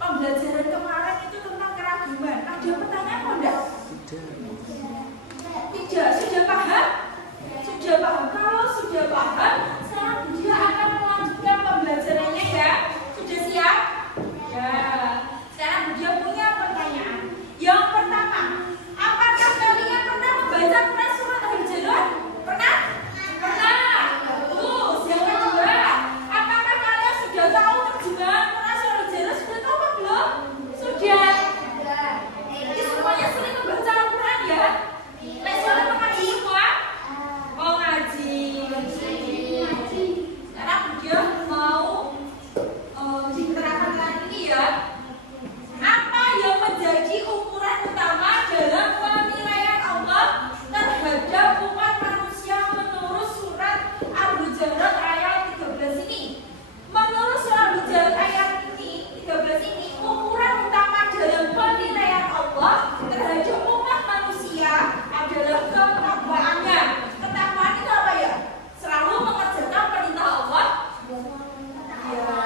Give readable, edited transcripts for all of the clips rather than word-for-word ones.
Pembelajaran kemarin itu tentang keraguan. Ada pertanyaan kok enggak? Tidak. Sudah paham? Sudah paham. Kalau sudah paham, sekarang dia akan melanjutkan pembelajarannya ya. Sudah siap? Ya. Sekarang dia punya pertanyaan. Yang pertama, apakah kalian pernah membaca surat Al-Hujurat? Pernah? Pernah. Bagus. Yang kedua, apakah kalian sudah tahu terjemahan surat Al-Hujurat? Sudah tahu apa belum? Sudah. Jadi semuanya sering membaca Al-Quran ya? Lesoran mengaji semua? Mau ngaji. Sekarang dia mau diterangkan ini ya. Apa yang menjadi ukuran utama dalam penilaian Allah terhadap umat manusia menurut surat Al-Hujurat ayat 13 ini? Menurut surat Al-Hujurat ayat 13 ini, ukuran utama dalam penilaian Allah terhadap umat manusia adalah ketakwaannya. Ketakwaan itu apa ya? Selalu mengerjakan perintah Allah. Ya.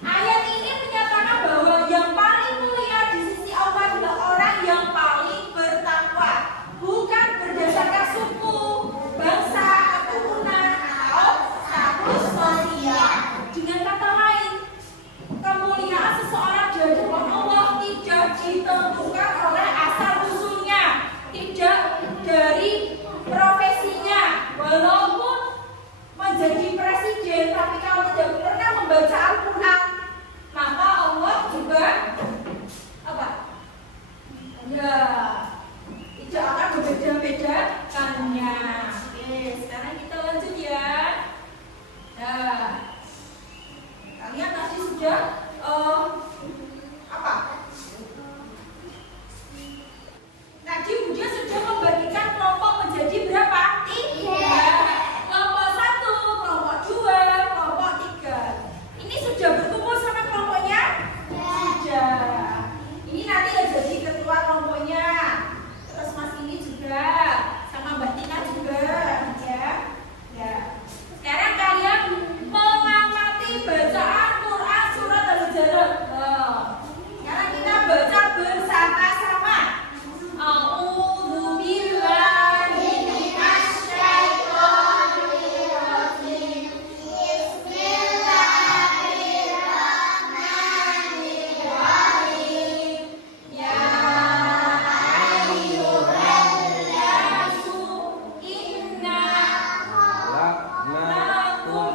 Ayat ini menyatakan bahwa yang paling mulia di sisi Allah adalah orang yang paling bertakwa, bukan berdasarkan suku, bangsa, keturunan, atau status sosial. Dengan kata lain, kemuliaan seseorang di hadapan Allah tidak ditentukan oleh asal usulnya. tapi kalau tidak pernah membaca Al-Quran, maka Allah juga apa? Ya, tidak akan berbeda-bedakannya. Oke, sekarang kita lanjut ya. Nah, kalian tadi sudah apa? Tadi Budia sudah membagikan kelompok menjadi berapa? 3. Kelompok 1, kelompok 2, kelompok 3. Ini sudah berkumpul sama kelompoknya? Sudah. Ini nanti ya jadi ketua kelompoknya. Terus Mas ini juga sama Mbak Tina juga ya. Ya. Sekarang kalian mengamati bacaan Quran surat Al-Hujurat. Sekarang kita baca bersama-sama. A'udzu billahi minasy syaithanir rajim. Bismillahirrahmanirrahim. Ya ayyuhal nasu inna khalaqnakum.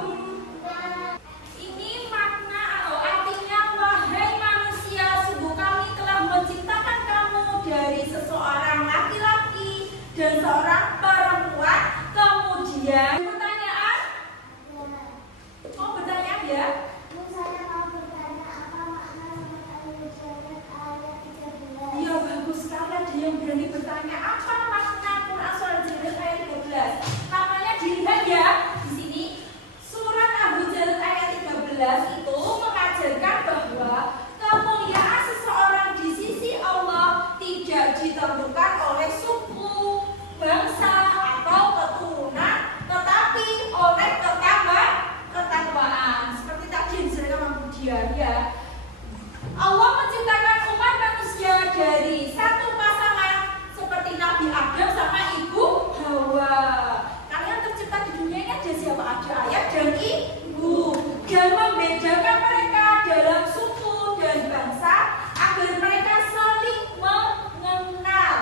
Ini makna atau artinya, wahai manusia, sungguh kami telah menciptakan kamu dari seseorang laki-laki dan seorang perempuan. Kemudian pertanyaan, mau bertanya ya? Iya, bagus sekali ada yang berani bertanya apa makna Quran surat Al-Hujurat ayat 13. Namanya dilihat ya di sini. Surat Al-Hujurat ayat 13 itu mengajarkan bahwa kemuliaan seseorang di sisi Allah tidak ditentukan oleh suku, bangsa, atau keturunan, tetapi oleh ketakwaan. Seperti tadi yang disampaikan Budia ya. Allah menciptakan umat manusia dari satu pasangan seperti Nabi Adam sama Ibu Hawa. Kalian tercipta di dunia ini ada siapa? Ada ayah dan ibu. Dan membedakan mereka dalam suku dan bangsa agar mereka saling mengenal.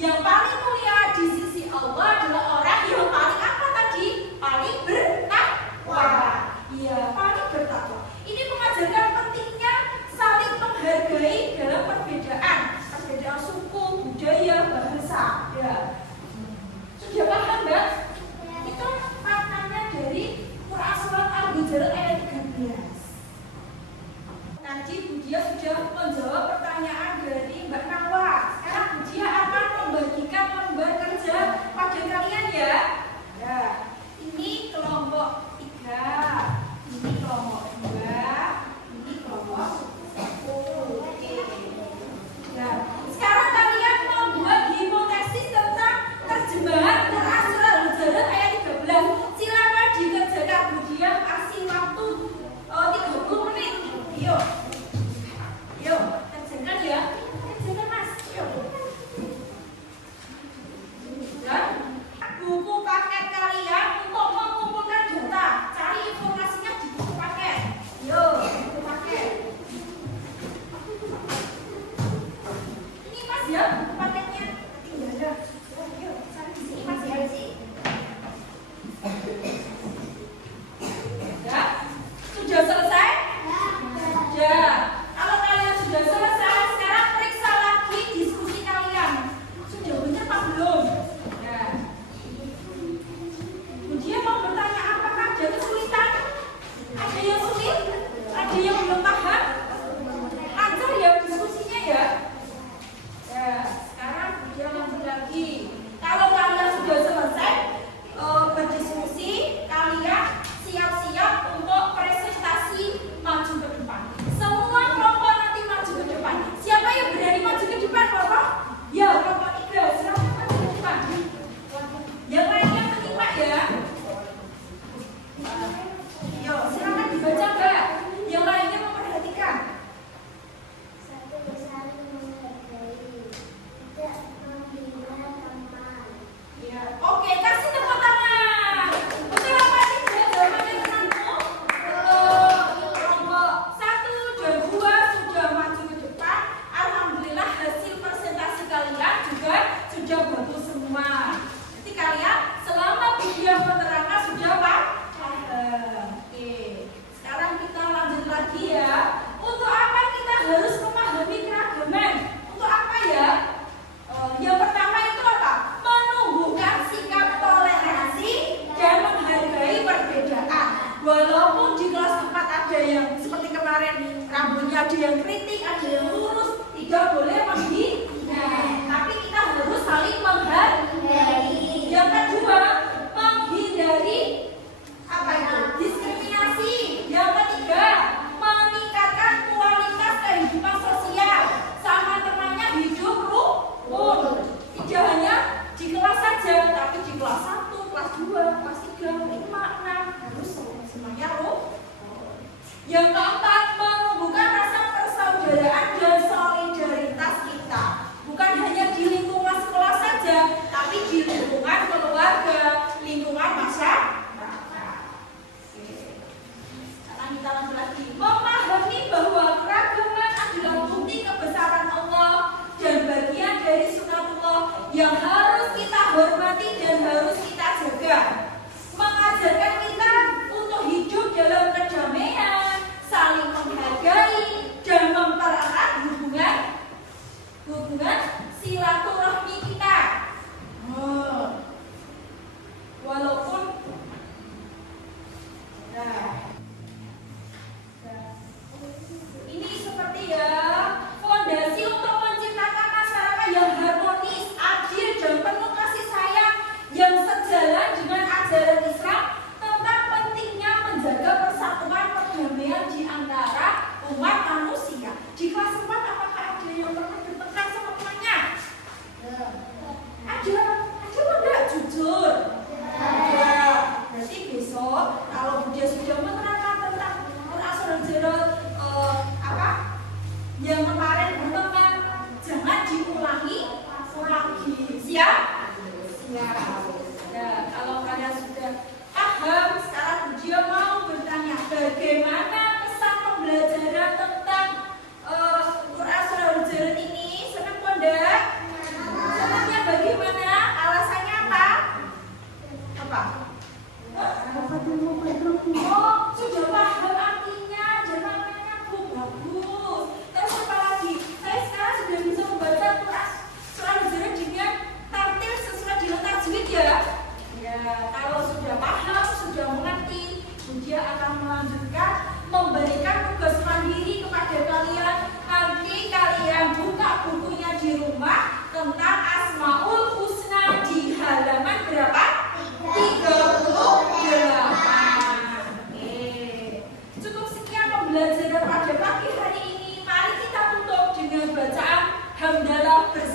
Yang paling mulia di sisi Allah adalah orang yang paling apa tadi? Paling bertakwa. Iya, paling bertakwa. Ini mengajarkan pentingnya saling menghargai dalam perbedaan suku, budaya, bahasa. Ya. Sudah paham, Mbak? Itu maknanya dari Quran surat Al-Hujurat ayat 13. Tadi Budia sudah menjawab pertanyaan dari Mbak Nawa. Sekarang Budia akan membagikan lembar kerja pada kalian ya. Ya. Ini kelompok 3, ini kelompok 2, ini kelompok 1. Oke. Nah, sekarang kalian membuat hipotesis tentang terjemahan Quran surat Al-Hujurat ayat 13. Silakan dikerjakan. Budia kasih waktu 30 menit. Yuk, kerjakan ya. ada yang kritik, ada yang lurus, tidak boleh menghina, tapi kita harus saling menghargai. Yang kedua, menghindari apa itu? Diskriminasi. Yang ketiga, meningkatkan kualitas kehidupan sosial. Sama temannya hidup rukun. Tidak hanya di kelas saja, tapi di kelas 1, kelas 2, kelas 3, 5, 6 harus semuanya rukun. Yang keempat, menumbuhkan rasa persaudaraan dan solidaritas kita. Bukan hanya di lingkungan sekolah saja, tapi di lingkungan keluarga, lingkungan masyarakat. Sekarang kita lanjut lagi. Memahami bahwa keragaman adalah bukti kebesaran Allah dan bagian dari sunatullah yang harus kita hormati dan harus kita jaga. Mengajarkan kita untuk hidup dalam kedamaian, saling menghargai, dan mempererat hubungan silaturahmi kita. Walaupun ini seperti ya fondasi untuk menciptakan masyarakat yang harmonis, adil, dan penuh kasih sayang yang sejalan dengan ajaran Islam tentang pentingnya menjaga persatuan perdamaian di antara umat manusia. Di kelas 4 apakah ada yang pernah bertengkar sama temannya? Ada enggak? Jujur. Ada. Berarti besok kalau Budia sudah menerangkan tentang Quran Surah yang kemarin bertengkar, jangan diulangi lagi. Siap? Siap. Ya, kalau kalian sudah paham, sekarang Budia mau bertanya, bagaimana kesan pembelajaran tentang Quran Surah Al-Hujurat ini? Senang Bunda? Senangnya bagaimana? Alasannya apa? Apa? Oh, sudah paham artinya, dan maknanya bagus. Terus apa lagi? Saya sekarang sudah bisa membaca Quran Surah Al-Hujurat dengan tartil sesuai dengan tajwid ya. Ya, kalau sudah paham, sudah mengerti, dia akan melanjutkan memberikan tugas mandiri kepada kalian. Nanti kalian buka bukunya di rumah tentang Asmaul Husna di halaman berapa? 38. Cukup sekian pembelajaran pada pagi hari ini. Mari kita tutup dengan bacaan hamdalah bersama.